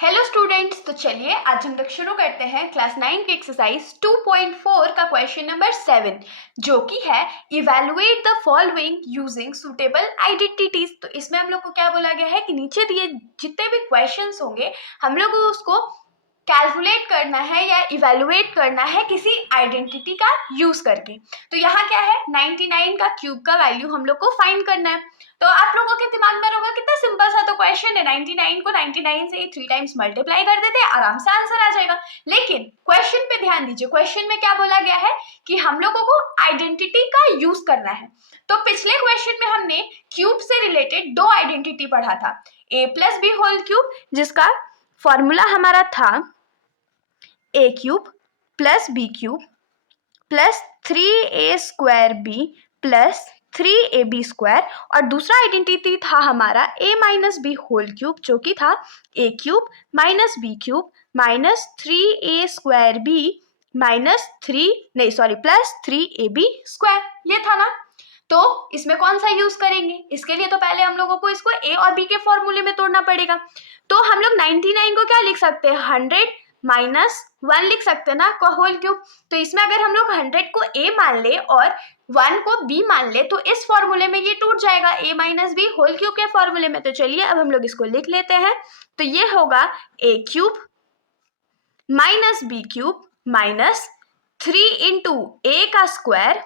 Hello students, तो चलिए आज हम लोग शुरू करते हैं क्लास 9 की एक्सरसाइज 2.4 का क्वेश्चन नंबर 7, जो कि है evaluate the following using suitable identities. तो इसमें हम लोग को क्या बोला गया है कि नीचे दिए जितने भी क्वेश्चंस होंगे हम लोग को उसको कैलकुलेट करना है या इवैल्यूएट करना है किसी आइडेंटिटी का यूज करके। तो यहाँ क्या है, 99 का क्यूब का वैल्यू हम लोग को फाइंड करना है। तो आप लोगों के दिमाग में होगा कितना सिंपल सा तो क्वेश्चन है, 99 को 99 से 3 टाइम्स मल्टीप्लाई कर देते हैं, आराम से आंसर आ जाएगा। लेकिन क्वेश्चन पे ध्यान दीजिए, क्वेश्चन में क्या बोला गया है कि हम लोगों को आइडेंटिटी का यूज करना है। तो पिछले क्वेश्चन में हमने क्यूब से रिलेटेड दो आइडेंटिटी पढ़ा था, a plus B whole cube, जिसका फॉर्मूला हमारा था a cube plus B cube plus 3a square B plus 3ab square, और दूसरा आइडेंटिटी था हमारा a minus B whole cube, जो कि था a cube minus B cube minus 3a square B minus plus 3ab square. ये था ना। तो इसमें कौन सा यूज करेंगे, इसके लिए तो पहले हम लोगों को इसको a और b के फॉर्मूले में तोड़ना पड़ेगा। तो हम लोग 99 को क्या लिख सकते हैं, 100 माइनस 1 लिख सकते हैं ना, का होल क्यूब। तो इसमें अगर हम लोग 100 को a मान ले और 1 को b मान ले तो इस फॉर्मूले में ये टूट जाएगा, a minus B whole cube के फॉर्मूले में। तो चलिए अब हम लोग इसको लिख लेते हैं। तो ये होगा a cube minus B cube minus 3 into A का square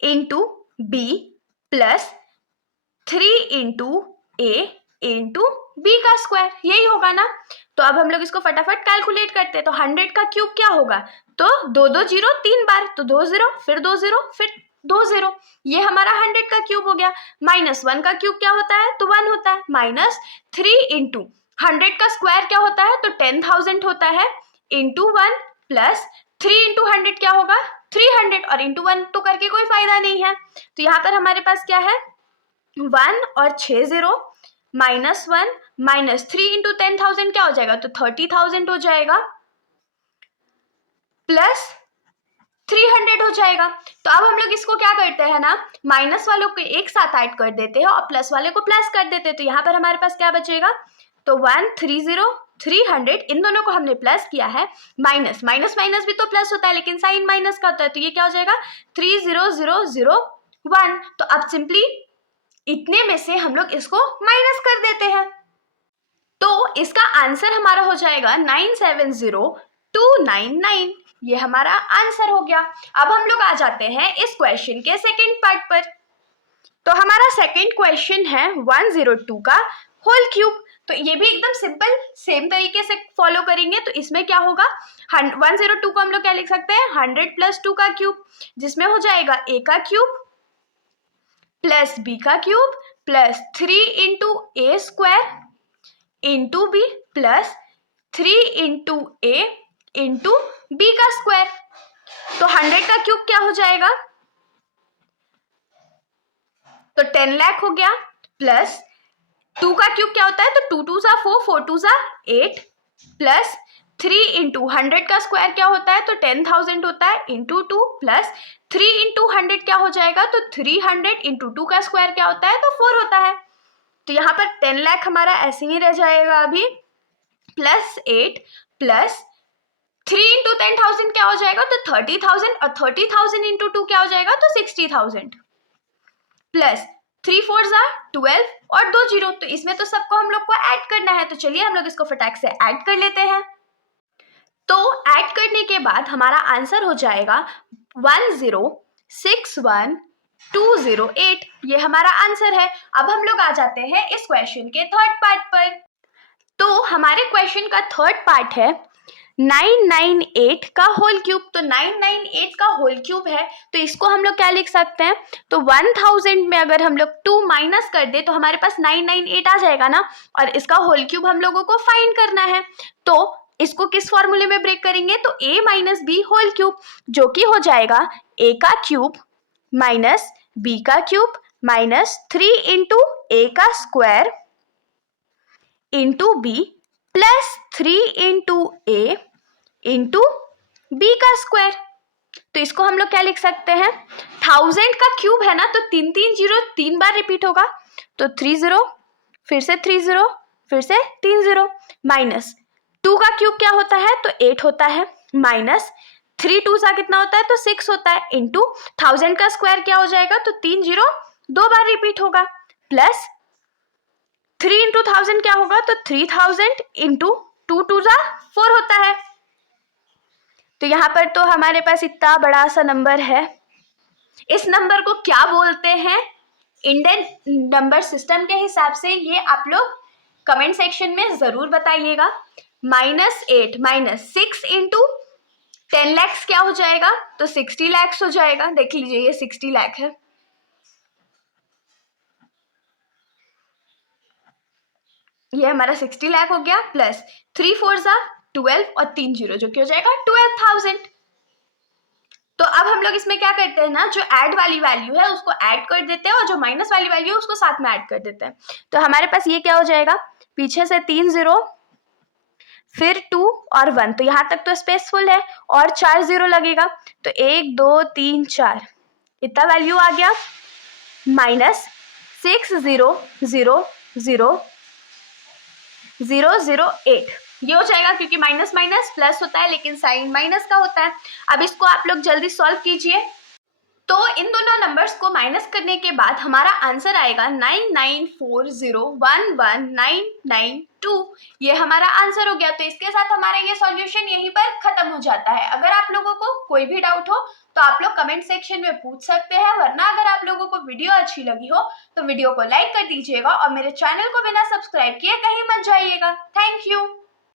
into B plus 3 into A into B का स्क्वायर, यही होगा ना। तो अब हम लोग इसको फटाफट कैलकुलेट करते हैं। तो 100 का क्यूब क्या होगा, तो 2 2 0 3 बार, तो 2 0 फिर 2 0 फिर 2 0, ये हमारा 100 का क्यूब हो गया। माइनस 1 का क्यूब क्या होता है, तो 1 होता है। माइनस 3 इंटू 100 का स्क्वायर क्या होता है, तो 10,000 होता है, इंटू 1 प्लस 3 इंटू 100 क्या होगा, 300, और इंटू 1 तो करके कोई फायदा नहीं है। तो यहाँ पर हमारे पास क्या है, 1 और 6 0 माइनस 1 माइनस 3 इंटू 10,000 क्या हो जाएगा, तो 30,000 हो जाएगा, प्लस 300 हो जाएगा। तो अब हम लोग इसको क्या करते हैं ना, माइनस वालों को एक साथ ऐड कर देते हैं और प्लस वाले को प्लस कर देते हैं। तो यहाँ पर हमारे पास क्या बचेगा, तो 130 300, इन दोनों को हमने प्लस किया है। माइनस माइनस माइनस भी तो प्लस होता है, लेकिन साइन माइनस का होता है, तो ये क्या हो जाएगा 30001। तो अब सिंपली इतने में से हम लोग इसको माइनस कर देते हैं। तो इसका आंसर हमारा हो जाएगा 970299, ये हमारा आंसर हो गया। अब हम लोग आ जाते हैं इस क्वेश्चन के सेकंड पार्ट पर। तो हमारा सेकंड क्वेश्चन है 102 का होल क्यूब। तो ये भी एकदम सिंपल सेम तरीके से फॉलो करेंगे। तो इसमें क्या होगा, 102 को हम लोग क्या लिख सकते हैं, 100 प्लस 2 का क्यूब, जिसमें हो जाएगा a का क्यूब प्लस b का cube plus 3 into A square into B plus 3 into A into B का स्क्वायर। तो 100 का क्यूब क्या हो जाएगा, तो 10 लाख हो गया, प्लस 2 का क्यूब क्या होता है, तो 2 2 सा 4 4 2 सा 8 प्लस 3 इंटू 100 का स्क्वायर क्या होता है, तो 10,000 होता है, इंटू 2 प्लस 3 इंटू 100 क्या हो जाएगा, तो 300 इंटू 2 का स्क्वायर क्या होता है, तो 4 होता है। तो यहाँ पर 10 लाख हमारा ऐसे ही रह जाएगा अभी, प्लस 8 प्लस 3 इंटू 10,000 क्या हो जाएगा, तो 30,000, और 30,000 इंटू 2 क्या हो जाएगा, तो 60,000 प्लस 3 4 जा 12 और 2 0। तो इसमें तो सबको हम लोग को ऐड करना है। तो चलिए हम लोग इसको फटाक से ऐड कर लेते हैं। तो ऐड करने के बाद हमारा आंसर हो जाएगा 1061208, ये हमारा आंसर है। अब हम लोग आ जाते हैं इस क्वेश्चन के थर्ड पार्ट पर। तो हमारे क्वेश्चन का थर्ड पार्ट है 998 का होल क्यूब। तो 998 का होल क्यूब है, तो इसको हम लोग क्या लिख सकते हैं, तो 1000 में अगर हम लोग 2 माइनस कर दे तो हमारे पास 998 आ जाएगा ना, और इसका होल क्यूब हम लोगों को फाइंड करना है। तो इसको किस फॉर्मूले में ब्रेक करेंगे, तो a minus B whole cube, जो कि हो जाएगा a का क्यूब माइनस b का क्यूब माइनस 3 इंटू ए का square into B plus 3 into A into B का स्क्वायर। तो इसको हम लोग क्या लिख सकते हैं, 1000 का क्यूब है ना, तो 3 3 0 3 बार रिपीट होगा, तो 30 फिर से 3 0, फिर से 3 0, माइनस 2 का क्यूब क्या होता है तो 8 होता है, माइनस 3 2 सा कितना होता है तो 6 होता है, इंटू 1000 का स्क्वायर क्या हो जाएगा तो 3 0 दो बार रिपीट होगा, प्लस 3 इंटू 1000 क्या होगा तो 3000 इंटू 2 2 सा 4 होता है। तो यहाँ पर तो हमारे पास इतना बड़ा सा नंबर है। इस नंबर को क्या बोलते हैं इंडियन नंबर सिस्टम के हिसाब से, ये आप लोग कमेंट सेक्शन में जरूर बताइएगा। -8 -6 इंटू 10 लाख क्या हो जाएगा तो 60 लाख हो जाएगा। देख लीजिए ये 60 लाख है। ये हमारा 60 लाख हो गया, प्लस 3 4 सा 12 और 3 0 जो कि हो जाएगा 12,000। तो अब हम लोग इसमें क्या करते हैं ना, जो ऐड वाली वैल्यू है उसको ऐड कर देते हैं और जो माइनस वाली वैल्यू है उसको साथ में ऐड कर देते हैं। तो हमारे पास ये क्या हो जाएगा, पीछे से 3 0, फिर 2 और 1, तो यहाँ तक तो स्पेसफुल है, और 4 0 लगेगा तो 1 2 3 4 इतना वैल्यू आ गया, -6000008 ये हो जाएगा, क्योंकि माइनस माइनस प्लस होता है लेकिन साइन माइनस का होता है। अब इसको आप लोग जल्दी सॉल्व कीजिए। तो इन दोनों नंबर्स को माइनस करने के बाद हमारा आंसर आएगा 9940119992। ये हमारा आंसर हो गया। तो इसके साथ हमारा ये सॉल्यूशन यहीं पर खत्म हो जाता है। अगर आप लोगों को कोई भी डाउट हो तो आप लोग कमेंट सेक्शन में पूछ सकते हैं, वरना अगर आप लोगों को वीडियो अच्छी लगी हो तो वीडियो को लाइक कर दीजिएगा और मेरे चैनल को बिना सब्सक्राइब किए कहीं मत जाइएगा। Thank you.